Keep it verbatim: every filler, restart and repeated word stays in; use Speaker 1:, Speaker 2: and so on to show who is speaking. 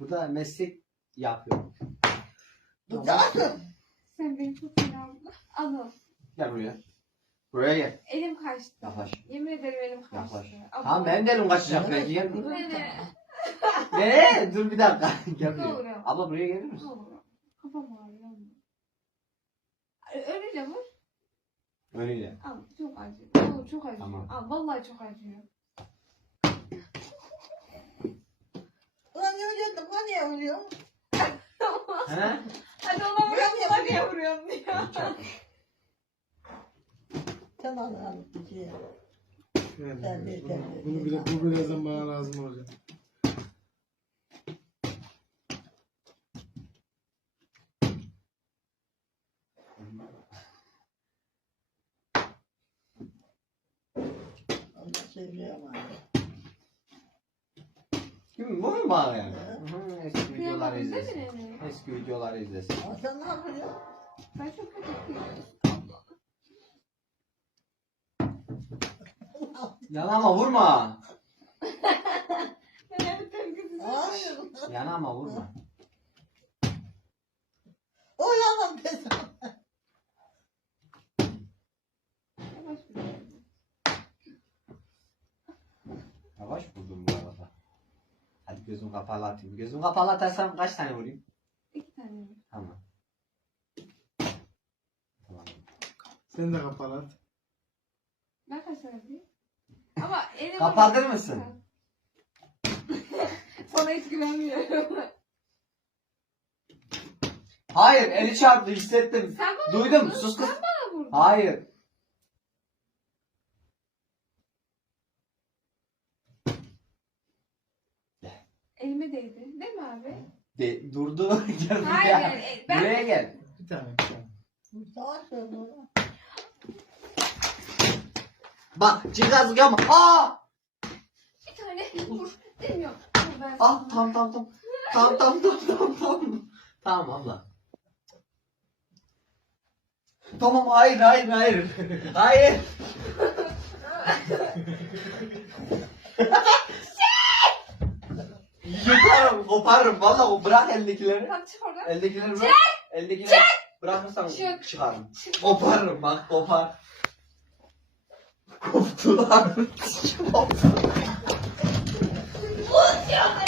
Speaker 1: Bu da meslek yapıyor.
Speaker 2: Tamam.
Speaker 3: Sen beni çok fena vurdun. Anıl.
Speaker 1: Gel buraya. Buraya gel.
Speaker 3: Elim kaçtı.
Speaker 1: Yaklaş.
Speaker 3: Yemin ederim elim kaçtı.
Speaker 1: Yaklaş.
Speaker 3: Abla.
Speaker 1: Tamam benim de elim kaçacak belki. Gel.
Speaker 3: Beni.
Speaker 1: Ne? Dur bir dakika. Gel
Speaker 3: Ne olur
Speaker 1: buraya.
Speaker 3: ya.
Speaker 1: Abla buraya gelir
Speaker 3: Ne
Speaker 1: misin?
Speaker 3: olur. Kafam ağrıyor. Öyle vur.
Speaker 1: Öyle.
Speaker 3: Al çok acıyor. Ne olur çok acıyor.
Speaker 1: Tamam.
Speaker 3: Al vallahi çok acıyor.
Speaker 2: Ulan ne vuruyorsun? Ulan niye vuruyorsun?
Speaker 1: He?
Speaker 3: Hadi ona vuruyorum buna niye vuruyorsun diyor.
Speaker 2: Tamam abi. bir şey.
Speaker 4: Evet,
Speaker 2: Ben de-
Speaker 4: evet.
Speaker 2: ben de-
Speaker 4: Bunu bile, bu birazdan bana lazım olacak.
Speaker 2: Allah seviyorum abi.
Speaker 1: Kim bu mu bana yani? Hı, eski videoları
Speaker 3: Kıyamadın değil mi
Speaker 1: izlesin.
Speaker 3: nene?
Speaker 1: Eski videoları izlesin.
Speaker 2: Ama sen ne yapıyorsun?
Speaker 3: Ben çok kötü kıyıyorum.
Speaker 1: Yanama vurma.
Speaker 3: Nene tepkisiz.
Speaker 2: Hayır.
Speaker 1: Yanama vurma.
Speaker 2: O yalan pes.
Speaker 3: Yavaş bir.
Speaker 1: Yavaş vurdum bu arada. Hadi gözüm kapalı atayım. Gözüm kapalı atarsam kaç tane vurayım?
Speaker 3: İki tane vur.
Speaker 1: Tamam. Tamam.
Speaker 4: Sen de kapalı at.
Speaker 3: Ben kaç tane vurayım? Ama elim...
Speaker 1: Kapatır mısın?
Speaker 3: Sana hiç güvenmiyorum.
Speaker 1: Hayır, eli çarptı, hissettim.
Speaker 3: Sen bana
Speaker 1: Duydum,
Speaker 3: vurdun.
Speaker 1: sus kız.
Speaker 3: Sen bana vurdun.
Speaker 1: Hayır.
Speaker 3: Elime değdi. Değil mi abi?
Speaker 1: De, durdu. Gel buraya.
Speaker 3: Hayır. e, Ben...
Speaker 1: Buraya gel.
Speaker 4: Bir tane. Bir tane.
Speaker 2: Savaş ver bana.
Speaker 1: Bak, cihazlık yapma. Aa!
Speaker 3: Bir tane vur. Demiyorum. Vur ben
Speaker 1: Ah,
Speaker 3: sana.
Speaker 1: tamam tamam tamam. Tamam tamam tamam tamam tamam. Tamam abla. Tamam, hayır hayır hayır. Hayır. Yaparım, koparırım. Valla o bırak eldekileri.
Speaker 3: Tamam çık oradan.
Speaker 1: Eldekileri bırak. Eldekileri bırakırsan
Speaker 3: Çık.
Speaker 1: çıkarım.
Speaker 3: Çık.
Speaker 1: Koparırım bak, kopar. Koptular. Koptu.
Speaker 3: Ya